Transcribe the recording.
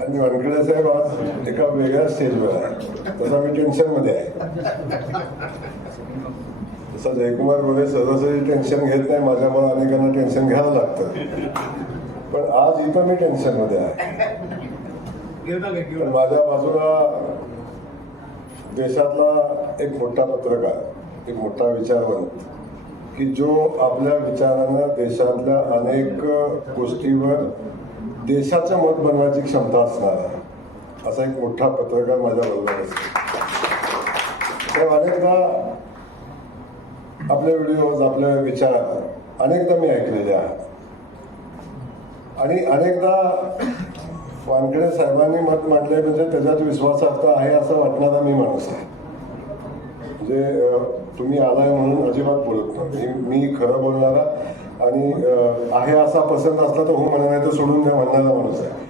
आणि वानखेडे साहेब आज एका वेगळ्या स्टेजवर आहे. तसा मी टेन्शनमध्ये आहे. तसा जयकुमारमध्ये सहजासहजी टेन्शन घेत नाही माझ्यामुळे अनेकांना टेन्शन घ्यावं लागतं. पण आज इथं मी टेन्शनमध्ये आहे. माझ्या बाजूला देशातला एक मोठा पत्रकार एक मोठा विचारवंत की जो आपल्या विचारानं देशातल्या अनेक गोष्टीवर देशाचं मत बनवायची क्षमता असणारा असा एक मोठा पत्रकार माझ्या बरोबर असतो तर अनेकदा आपले व्हिडिओज आपले विचार अनेकदा मी ऐकलेले आहेत. आणि अनेकदा वानखेडे साहेबांनी मत मांडले म्हणजे त्याच्यात विश्वासार्थ आहे असं वाटणारा मी माणूस आहे. म्हणजे तुम्ही आलाय म्हणून अजिबात बोलत नाही. मी मी खरं बोलणारा आणि आहे असा पसंत असला तर हो म्हणा नाही तर सोडून द्या म्हणणारा माणूस आहे.